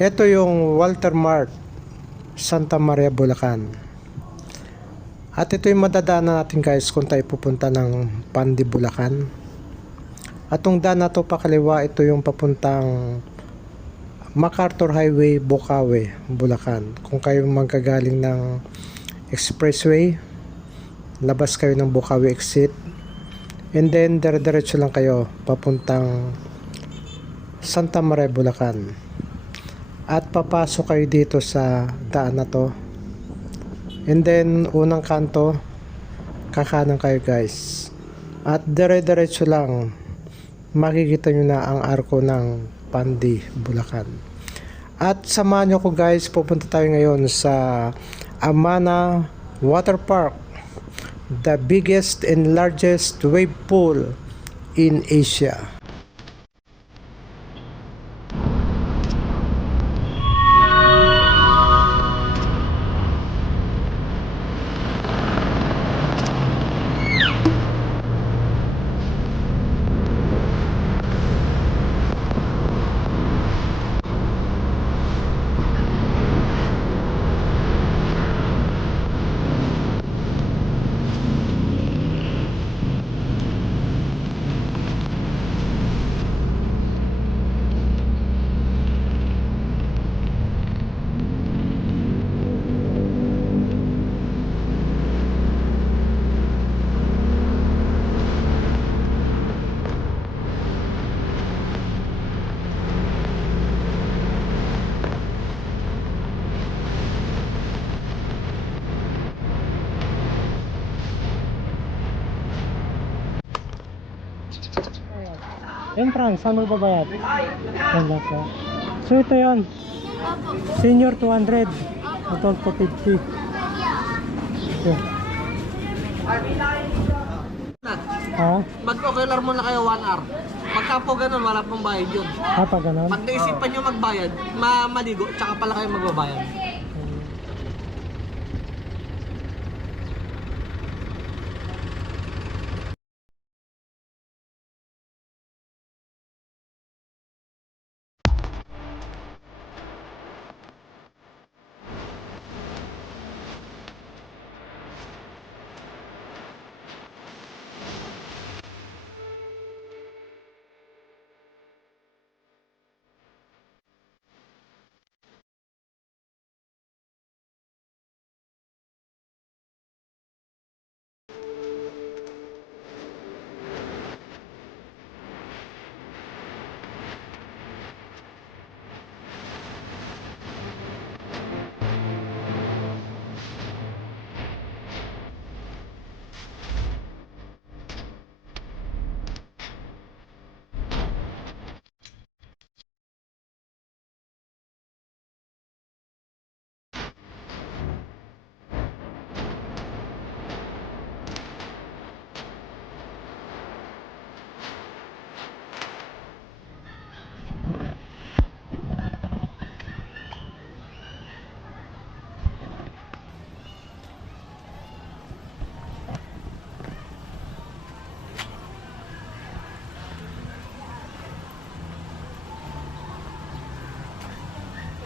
Ito yung Walter Mart, Santa Maria, Bulacan. At ito yung madadaanan natin guys kung tayo pupunta ng Pandi, Bulacan. At yung daan na to pakaliwa, ito yung papuntang MacArthur Highway, Bocaue, Bulacan. Kung kayo magkagaling ng expressway, labas kayo ng Bocaue exit, and then dire-diretso lang kayo papuntang Santa Maria, Bulacan. At papasok kayo dito sa daan na to, and then unang kanto kakanan kayo guys, at dire-diretso lang makikita nyo na ang arko ng Pandi, Bulacan. At samahan nyo ko guys, pupunta tayo ngayon sa Amana Water Park, the biggest and largest wave pool in Asia. Entrance, saan magbabayad? Wala pa. So ito yun, senior 200, adult 250. Okay. Ha? Mag-ocular muna kayo 1 hour. Pagka po ganun, wala pong bayad yun. Pa ganun? Pag naisipan nyo magbayad, maligo, tsaka pala kayo magbabayad.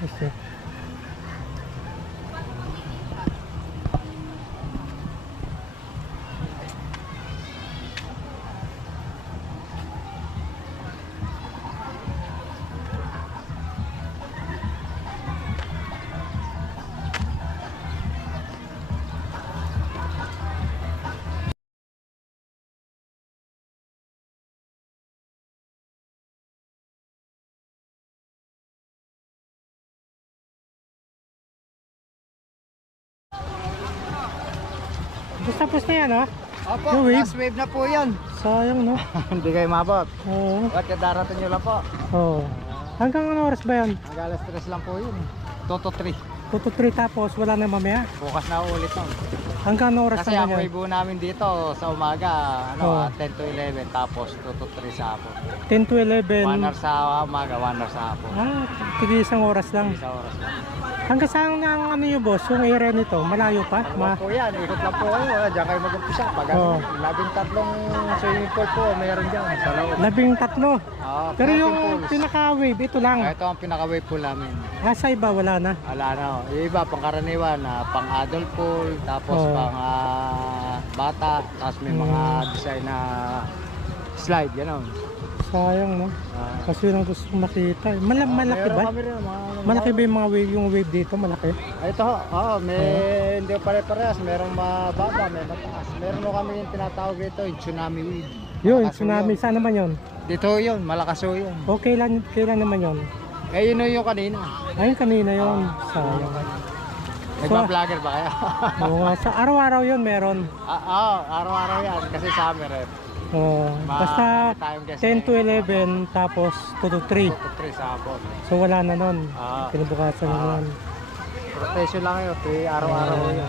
Okay. Tapos na yan, ha? Opo, Yung wave? last wave na po yan. Sayang, no? Hindi kayo mabot. Oo. Ba't darating nyo lang po? Oo. Hanggang ano oras ba yan? Hanggang alas 3 lang po yun. 2 to 3. 2 to 3 tapos wala na mamaya? Bukas na ulit nun. Hanggang ano oras Kasi na ang yan? wave po namin dito sa umaga, Oo. 10 to 11, tapos 2 to 3 sa hapon. 10 to 11. 1 hour sa umaga, 1 hour sa hapon. Ah, tig isang oras lang. Sa oras lang. Hanggang saan ang ano yung boss, yung area nito? Malayo pa? Po yan, ikot lang po kayo. Diyan kayo mag-umpisa. Pag Oo. 13 swimming pool po, mayroon dyan sa loob. 13. Pero yung pools. pinaka-wave, ito lang. Ito ang pinaka-wave pool namin. Sa iba, wala na. Wala na. Yung iba, pangkaraniwan, pang adult pool, tapos Oo. pang bata, tapos may mga design na slide, gano'n. Sayang, no? Kasi yun ang gusto kong makita. Malaki Meron ba? kami rin, Malaki ba yung mga wave, yung wave dito? Malaki? Ito, may hindi pare-parehas. Merong mababa, may mataas. Meron ho kami yung tinatawag dito, yung tsunami wave. Yun, Malakas ho tsunami. yun. Saan naman yun? Dito yun, malakas ho yun. O, kailan naman yun? Yun ho yung kanina. Ayun, kanina yun. Sayang. Nagpa-vlogger ba kayo? Oo nga, sa araw-araw yun meron. Araw-araw yan, kasi summer eh. Oo. Basta tayong guest 10 to 11, tapos 2 to 3. 3 sa hapon. So wala na nun. Ah. Kinabukasan na nun. Rotation lang kayo, araw-araw yun.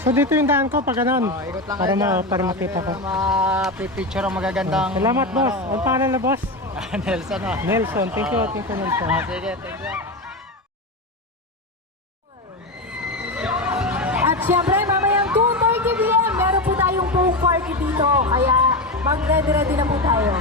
So dito yung daan ko pag ganun. Ikot lang Para, kayo dyan. para makita ko. Mapipicture ang magagandang... Salamat boss. Ang pangalan na boss? Nelson ah. Nelson. Thank you Nelson. Sige, thank you. At syempre, mamayang 2:30 PM, meron po tayong pool party dito. Kaya mag-ready-ready na po tayo.